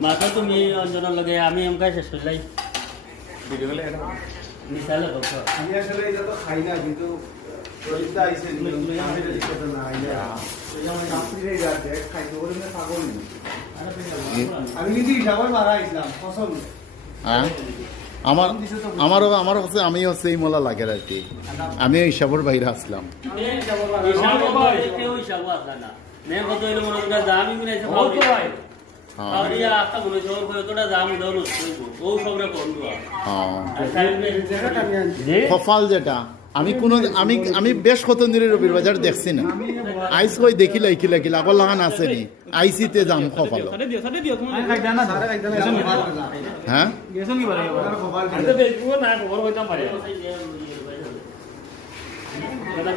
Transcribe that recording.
মাথা তুমি অঞ্জনের লগে আমি এমকাই শেষ করলাই মিশালে বলছো আমি আসলে এটা তো খাই না কিন্তু রোজটা আইছে আমি যদি খেতে না আইলে আমি আপনি যাচ্ছে খাইতে বলে না পাগল নেই আমি কিন্তু হিসাবে মারা আইছিলাম ফসল হ্যাঁ আমার হচ্ছে আমি হচ্ছে এই মোলা লাগে আর কি আমি হিসাবের বাইরে আসলাম কেউ হিসাব আসলা না মেয়ে কত হইলো মনে করা দামি মিলাইছে খাওয়া আস্তা মনে জোর করে তোটা দাম দাও ও সবরে বন্ধু ফফাল যেটা আমি বেশ কত দিনের রবির বাজার দেখছি না আইস কই দেখিলাই কিলা আগর লাগান আছে নি আইসিতে যাম ফফাল হ্যাঁ